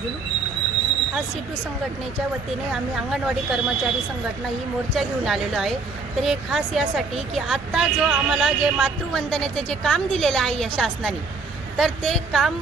आज सीटू संघटनेच्या वतीने आम्ही अंगणवाडी कर्मचारी संघटना ही मोर्चा घेऊन आलेलो आहे। तर हे खास यासाठी की आत्ता जो आम्हाला जे मातृवंदनेचे जे काम दिलेले आहे या शासनाने, तर ते काम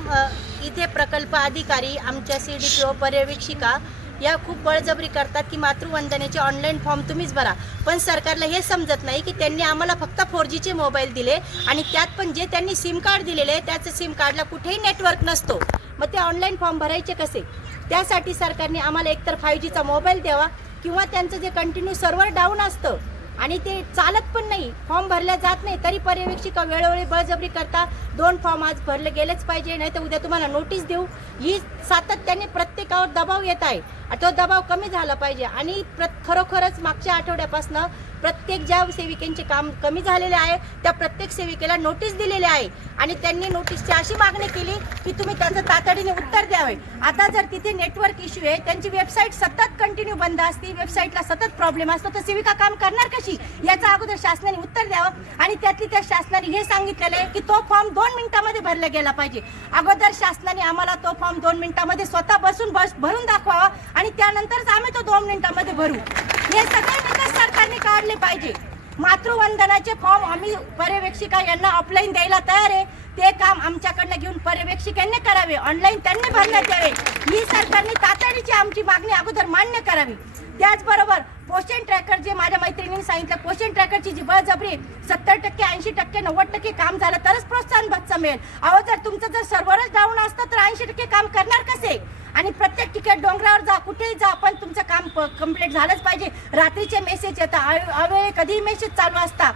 इथे प्रकल्प अधिकारी, आमच्या CDPO, पर्यवेक्षिका या खूप बळजबरी करतात की मातृवंदनेचे ऑनलाईन फॉर्म तुम्हीच भरा। पण सरकारला हे समजत नाही की त्यांनी आम्हाला फक्त 4Gचे मोबाईल दिले आणि त्यात पण जे त्यांनी सिम कार्ड दिलेले त्याचं सिम कार्डला कुठेही नेटवर्क नसतो। मग ते ऑनलाईन फॉर्म भरायचे कसे? त्यासाठी सरकारने आम्हाला एकतर 5Gचा मोबाईल द्यावा किंवा त्यांचं जे कंटिन्यू सर्व्हर डाऊन असतं आणि ते चालत पण नाही, फॉर्म भरल्या जात नाही, तरी पर्यवेक्षिका वेळोवेळी बळजबरी करता 2 फॉर्म आज भरले गेलेच पाहिजे, नाही तर उद्या तुम्हाला नोटीस देऊ, ही सातत्याने प्रत्येकावर दबाव येत आहे। तो दबाव कमी झाला पाहिजे आणि खरोखरच मागच्या आठवड्यापासून प्रत्येक ज्या सेविकांचे काम कमी झालेले आहे त्या प्रत्येक सेविकेला नोटीस दिलेली आहे आणि त्यांनी नोटीसची अशी मागणी केली की तुम्ही त्यांचं तातडीने उत्तर द्यावे। आता जर तिथे नेटवर्क इश्यू आहे, त्यांची वेबसाईट सतत कंटिन्यू बंद असते, वेबसाईटला सतत प्रॉब्लेम असतो, तर सेविका काम करणार कशी याचा अगोदर शासनाने उत्तर द्यावं। आणि त्यातली त्या शासनाने हे सांगितलेलं आहे की तो फॉर्म 2 मिनिटांमध्ये भरला गेला पाहिजे। अगोदर शासनाने आम्हाला तो फॉर्म 2 मिनिटांमध्ये स्वतः बसून भरून दाखवावा आणि त्यानंतरच आम्ही तो 2 मिनिटांमध्ये भरू। हे सगळे निकष सरकारने काढले पाहिजे। मातृवंदनाचे फॉर्म आम्ही पर्यवेक्षिका यांना ऑफलाईन द्यायला तयार आहे, ते काम आमच्याकडनं घेऊन पर्यवेक्षिकांनी करावे, ऑनलाईन त्यांनी भरण्यात यावे, ही सरकारने तातडीची आमची मागणी अगोदर मान्य करावी। त्याचबरोबर पोषण ट्रॅकर, जे माझ्या मैत्रिणींनी सांगितलं, पोषण ट्रॅकरची जी बळजबरी 70%, 80%, 90% काम झालं तरच प्रोत्साहन भत्ता मिळेल। अहो, जर तुमचं जर सर्व्हरच डाऊन असतं तर 80% काम करणार कसे? आणि प्रत्येक ठिकाणी डोंगरावर जा, कुठेही जा, पण तुमचं काम कंप्लीट झालंच पाहिजे। रात्रीचे मेसेज येतात, अवेळी कधीही मेसेज चालू असतात।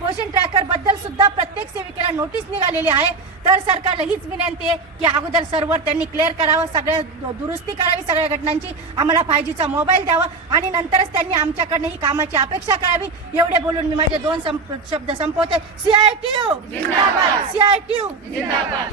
पोषण ट्रॅकर बद्दल सुद्धा प्रत्येक सेविकेला नोटीस निघालेली आहे। तर सरकारला हीच विनंती आहे की अगोदर सर्व्हर त्यांनी क्लिअर करावं, सगळ्या दुरुस्ती करावी सगळ्या घटनांची, आम्हाला 5Gचा मोबाईल द्यावा आणि नंतरच त्यांनी आमच्याकडनं ही कामाची अपेक्षा करावी। एवढे बोलून मी माझे 2 शब्द संपवते। CITU जिंदाबाद, CITU जिंदाबाद।